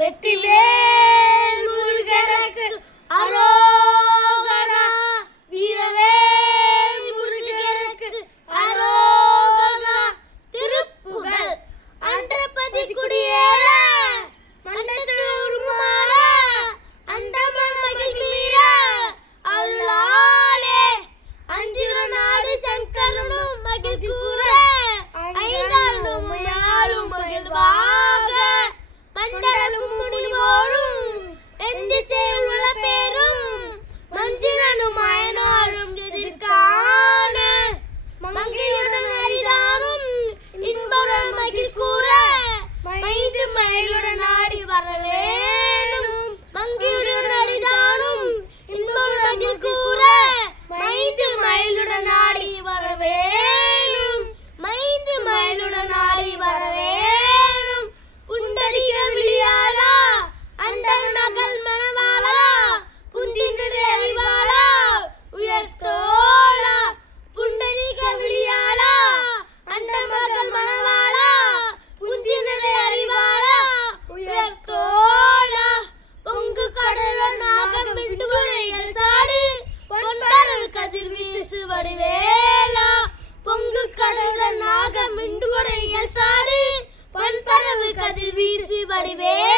Vetrivel மயிலுடன் Aadi வரலே. baby.